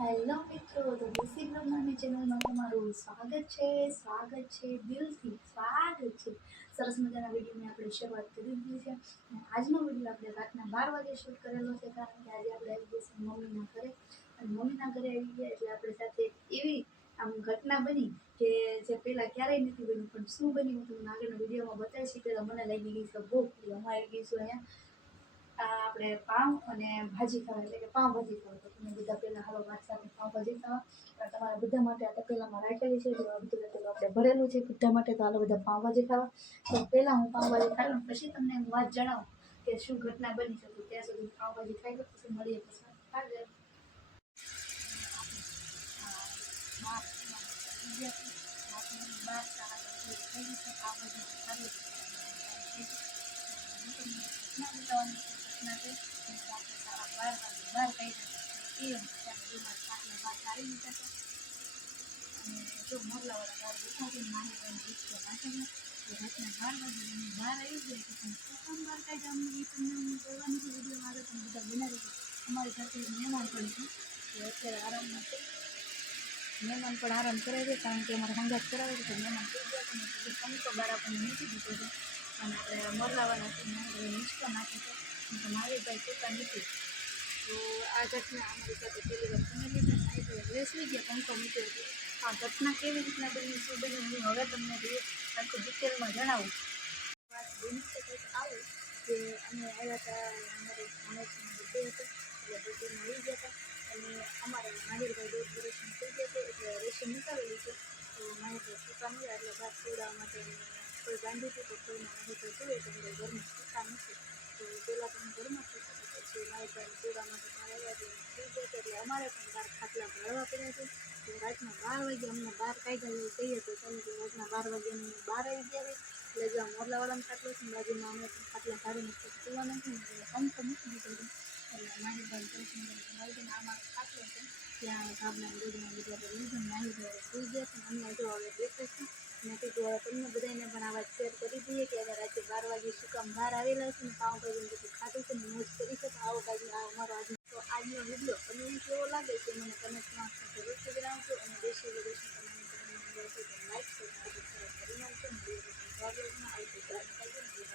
Hello મિત્રો, તો દેશી બ્લોગની ચેનલમાં તમારું સ્વાગત છે સ્વાગત છે, દિલથી સ્વાગત છે. સરસ મજાના વિડીયોની આપણે શરૂઆત કરી દીધી છે. અને આજનો વીડિયો આપણે રાતના બાર વાગે શૂટ કરેલો છે, કારણ કે આજે આપણે આવી ગયા મમ્મીના ઘરે. અને મમ્મીના ઘરે આવી ગયા એટલે આપણી સાથે એવી આમ ઘટના બની કે જે પહેલાં ક્યારેય નથી બની, પણ શું બની હું તમને આગળના વિડીયોમાં બતાવીશ. કે મને લાગી ગઈ છે ભૂખ એટલે હું આવી ગઈ છું અહીંયા. આપણે પાઉં અને ભાજી ખાવા, એટલે કે પાઉં ભાજી ખાવા તો તમે બધા પણ તમારા બધા માટે આ તપેલામાં રાખેલી છે તો બધું તપેલું આપણે ભરેલું છે, બધા માટે તો હાલો બધા પાઉં ભાજી ખાવા. તો પહેલાં હું પાઉંભાજી ખાઈ પછી તમને વાત જણાવું કે શું ઘટના બની શકે ત્યાં સુધી પાઉં ભાજી ખાઈ લો, પછી મળીએ પછી. આગળ જો મોરલાવાળા બાર બેઠા છે નાની બેન રિક્ષો નાખેલો તો રાતના બાર વાગે અમે બહાર આવી ગયા કે તમે શું કામ બહાર કાઢ્યા અમને એ તમને હું કહેવાનું છે વીડિયો મારે તમે બધા બનાવી છે અમારી સાથે એક મહેમાન પણ છે તો અત્યારે આરામમાં છે મહેમાન પણ આરામ કરે છે કારણ કે અમારે સંગાત કરાવે છે તો મહેમાન થઈ ગયા છે ને પછી પંખો બહાર આપણને મૂકી દીધો છે અને આપણે મોરલાવાળા છે ને નિષ્ઠા નાખે છે અને તો મારી ભાઈ પોતા નથી તો આ ઘટના અમારી સાથે પહેલી વાર ફેમિલી આવી એટલે સુઈ ગયા પંખો મૂક્યો હતો આ ઘટના કેવી રીતના બની શું બની હું હવે તમને આખું ડિટેલમાં જણાવું. વાત બની છે કંઈક આવું કે અમે આવ્યા હતા, અમારે માણસનો બર્થડે હતો, એટલે બર્થડેમાં આવી ગયા હતા, અને અમારે માહિરભાઈ દોઢ વર્ષની થઈ ગયા છે, એટલે રેશન નીકળેલી છે. તો માહિરભાઈ સૂકા મળ્યા, એટલે ભાત પીવડાવવા માટે કોઈ બાંધ્યું હતું, તો કોઈને માહિરભાઈ જોઈએ તો અમારે ઘરમાં સૂકા નથી તો પહેલાં તમે ઘરમાં સૂકા તો પછી માહિરભાઈને પીવડાવવા માટે બહાર આવ્યા એટલે થઈ ગયા છે એટલે અમારે પણ બાર ખાટલા ભરવા પડ્યા છે. રાતના બાર વાગે અમને બહાર કાઢ્યા એવું કહીએ તો ચાલો રાતના બાર વાગે અમને બહાર આવી ગયા છે. એટલે જો આ મોરલાવાળાનો ખાટલો છે બાજુમાં અમે ખાટલા ધારીને સુવા નથી ને, એટલે પંખો મૂકી દીધો એટલે મારી ભાઈ કૃષ્ણ ભાઈ આ મારો ખાટલો છે. ત્યાં દૂધમાં લીધા તો લીધું મારી ભાઈ સુઈ ગયા છે. અમને જો હવે બેસે છે. મેં કીધું તમને બધાને પણ આ વાત શેર કરી દઈએ કે હવે રાતે બાર વાગે શું કામ બહાર આવેલા છે ને પાઉંભાજીને બધું ખાતું છે ને, મોજ કરી છે. તો આવો કાંઈ આ અમારો આજનો તો આજનો guys, yung mga comment na sa sarot sa bilang ko, ang guys, yung guys, yung comment na sa mga guys, yung like, so mga guys, sa rin ako, mga guys, yung vlogger na, ay, bigla na kayo,